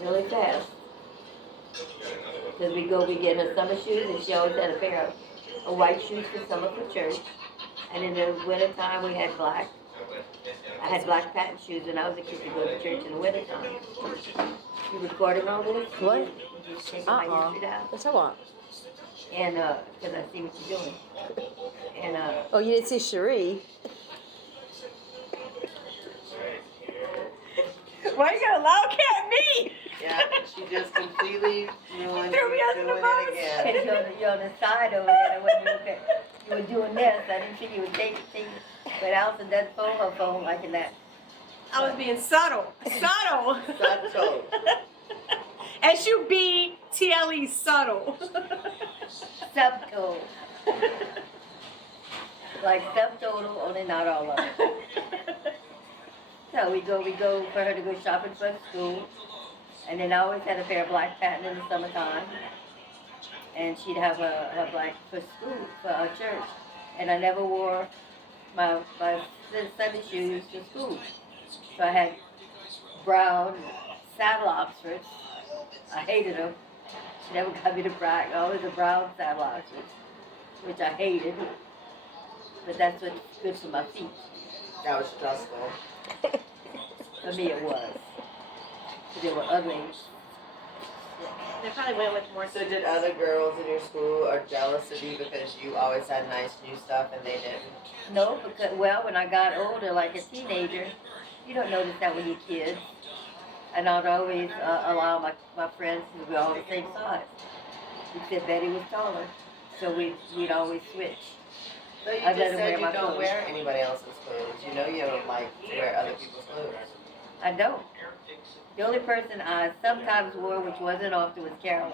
really fast. Because we get her summer shoes, and she always had a pair of white shoes for summer for church. And in the wintertime, we had black. I had black patent shoes when I was a kid to go to church in the wintertime. You recording all this? What? You taking my history down? What's that one? And, because I see what you're doing. And, Oh, you didn't see Cherie. Why you gonna lolcat me? Yeah, she just completely ruined Threw me under the doing bus. it again. because you're on the side over there when you were doing this. I didn't think you would take it. But Allison doesn't fold her phone like that. I was being subtle. Subtle. Subtle. S-U-B-T-L-E, subtle. Subtotal. Like subtotal, only not all of it. So we go for her to go shopping for school. And then I always had a pair of black patent in the summertime. And she'd have her black for school, for our church. And I never wore my Sunday shoes to school. So I had brown saddle Oxfords. I hated them. She never got me the black, always a brown saddle Oxfords, which I hated. But that's what's good for my feet. That was stressful. For me it was. But they were ugly. They probably went with more. So did other girls in your school are jealous of you because you always had nice new stuff and they didn't? No, because, well, when I got older, like a teenager, you don't notice that when you're kids. And I'd always allow my friends to be all the same size. Except Betty was taller. So we'd always switch. So you I'd let just them said wear you my don't clothes. wear anybody else's clothes. You know you don't like to wear other people's clothes. I don't. The only person I sometimes wore, which wasn't often, was Carol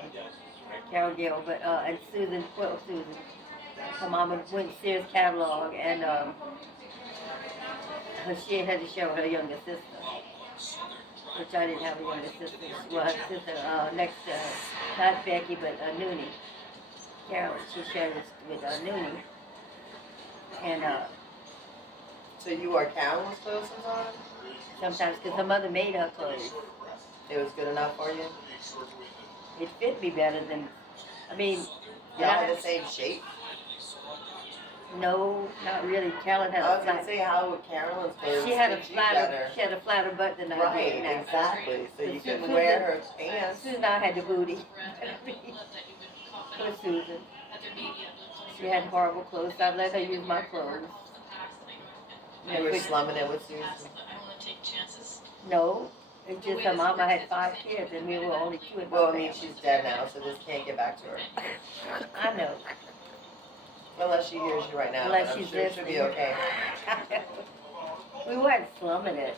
Gill, but and Susan. Her mama went to Sears catalog, and she had to show her younger sister, which I didn't have a younger sister. Well, her sister next to not Becky, but Noonie. Carol, she shared with Noonie, and So you wore Carolyn's clothes sometimes because her mother made her clothes. It was good enough for you? It fit me better than, I mean, Y'all had the same shape? no, not really. Carolyn had I a was going to flat. say, how would Carolyn's clothes She had a fit you flatter. better? She had a flatter butt than I Right, did now. exactly. So you But couldn't Susan- wear her pants. Susan and I had the booty. Poor Susan. She had horrible clothes. So I let her use my clothes. You were slumming it with Susan. No, it's just her mama had 5 kids and we were only 2 in my Well, I mean, family. she's dead now, so this can't get back to her. I know. Unless she hears you right now, Unless but I'm she's sure she'll be listening. okay. We weren't slumming it.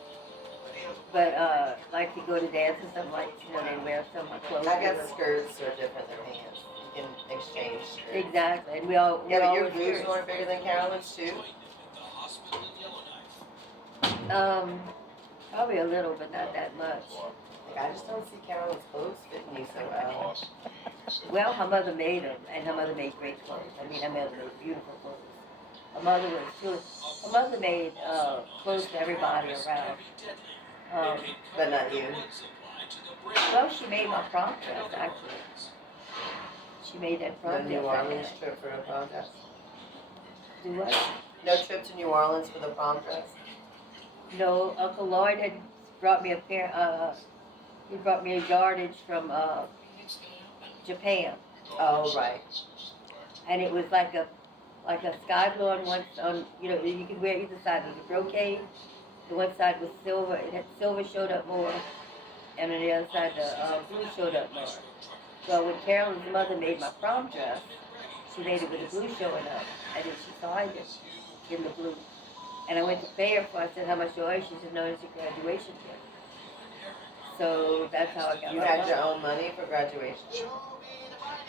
But like to go to dance or something like, they wear some of my clothes. I guess skirts are different than pants. You can exchange skirts. Exactly, and we all Yeah, but your wore boobs skirts. weren't bigger than Carolyn's too? Probably a little, but not that much. Like, I just don't see Carolyn's clothes fitting you so well. Well, her mother made them, and her mother made great clothes. I mean, her mother made beautiful clothes. Her mother made clothes for everybody around. But not you. Well, she made my prom dress, actually. She made that No prom New dress. Orleans trip for the prom dress? Do what? No trip to New Orleans for the prom dress? No, Uncle Lloyd had brought me a pair, he brought me a yardage from Japan. Oh, right. And it was like a sky blue on one, you could wear either side. It was a brocade. The one side was silver. It had silver showed up more, and on the other side, the blue showed up more. So when Carolyn's mother made my prom dress, she made it with the blue showing up, and then she signed it in the blue. And I went to pay her for it. I said, how much do I owe? She said, no, it's your graduation gift. So that's how I got You my had prom. your own money for graduation?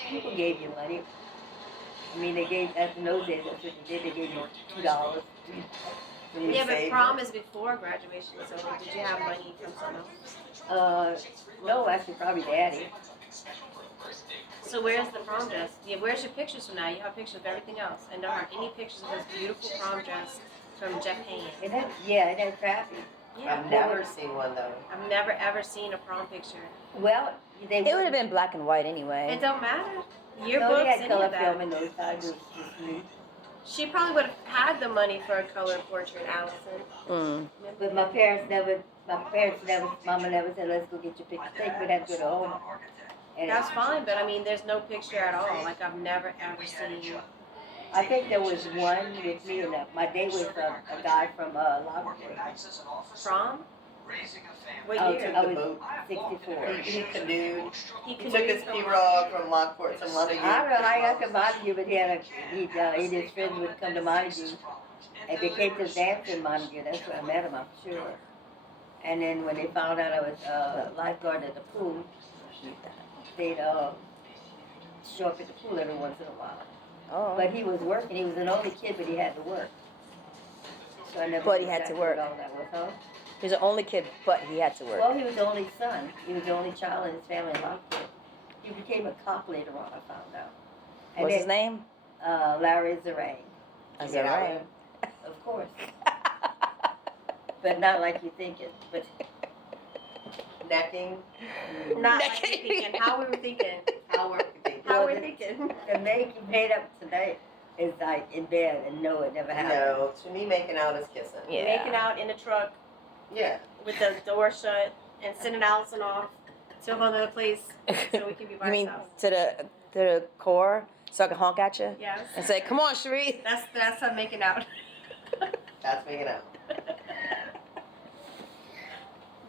People gave you money. I mean, they gave, as in those days, that's what they did. They gave you $2. When you Yeah, but saved prom it? is before graduation, so did you have money from someone else? No, actually, probably Daddy. So where's the prom dress? Yeah, where's your pictures from now? You have pictures of everything else, and don't have any pictures of this beautiful prom dress from Japan. It had crappy. Yeah. I've never seen one though. I've never ever seen a prom picture. Well, they It would have been black and white anyway. It don't matter. No, Yearbooks, they had any color of film that. in those times. It was just neat. She probably would have had the money for a color portrait, Allison. Mm. But mama never said, let's go get your picture taken. We'd have to go to home. And That's fine, but I mean, there's no picture at all. Like, I've never ever seen. I think there was one with me, and my date was a guy from Lockport. Prom? What I year? was 64. He canoed. He He took his P-Rock from Lockport to Montague. I don't know how he got to Montague, but he and his friends would come to Montague. And they came to dance in Montague. That's where I met him, I'm sure. And then when they found out I was a lifeguard at the pool, they'd show up at the pool every once in a while. Oh. But he was working. He was an only kid, but he had to work. So I never But knew he had to exactly work. what all that was, huh? He was the only kid, but he had to work. Well, he was the only son. He was the only child in his family in Lockport. He became a cop later on, I found out. And What's then, his name? Larry Zarang, That's Yeah. right. of course. But not like you think it. But Necking. Not like we're thinking. How we were thinking. How were they? How Well, we're the- thinking. the make you made up tonight is like in bed and no, it never happened. No, to me, making out is kissing. Yeah. Making out in the truck Yeah. with the door shut and sending Allison off to another place so we can be by You mean ourselves. to the core, so I can honk at you Yes. and say, "Come on, Cherie." That's how making out. That's making out.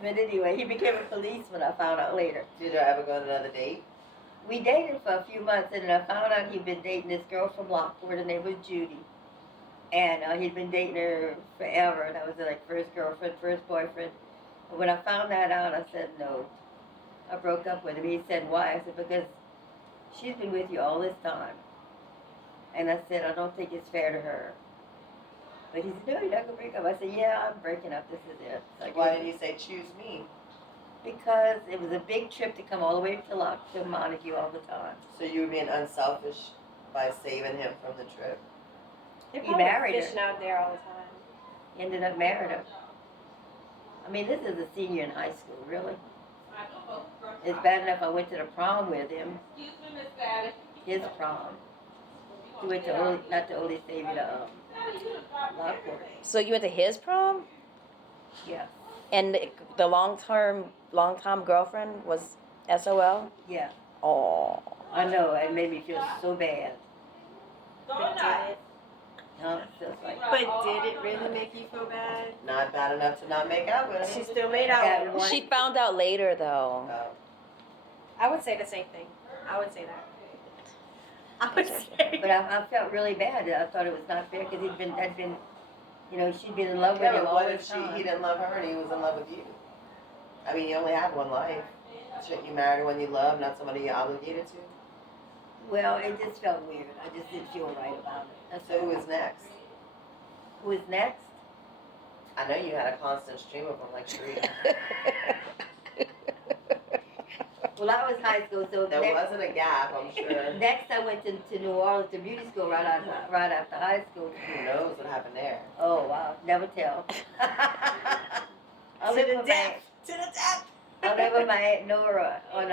But anyway, he became a policeman, I found out later. Did I ever go on another date? We dated for a few months, and then I found out he'd been dating this girl from Lockport. Her name was Judy. And he'd been dating her forever. And that was like first girlfriend, first boyfriend. And when I found that out, I said no. I broke up with him. He said, why? I said, because she's been with you all this time. And I said, I don't think it's fair to her. But he said, no, you're not going to break up. I said, yeah, I'm breaking up. This is it. So I Why gave- did you say choose me? Because it was a big trip to come all the way to Montague all the time. So you were being unselfish by saving him from the trip? They're He probably married her. fishing out there all the time. He ended up marrying her. I mean, this is a senior in high school, really. It's bad enough I went to the prom with him. His prom. He went to not to Holy Savior, to Lockport. So you went to his prom, Yeah, and the long time girlfriend was SOL. yeah. Oh. I know, it made me feel so bad. But did it? Huh? Feels like But did it really make you feel bad? Not bad enough to not make out with She him. still made out That with him. one- She found out later, though. I would say the same thing. I would say that. I would say. But I felt really bad. I thought it was not fair because had been, she'd been in love with Yeah, him but all what this if time. he didn't love her and he was in love with you? I mean, you only have one life. Shouldn't you marry one you love, not somebody you're obligated to? Well, it just felt weird. I just didn't feel right about it. That's So who all. is next? Who is next? I know you had a constant stream of them like Sheree. Well, I was high school, so There wasn't a gap, I'm sure. next I went to New Orleans to beauty school right after high school. Who knows what happened there? Oh wow, never tell. I'll To live the with death. To the death. my Aunt Nora on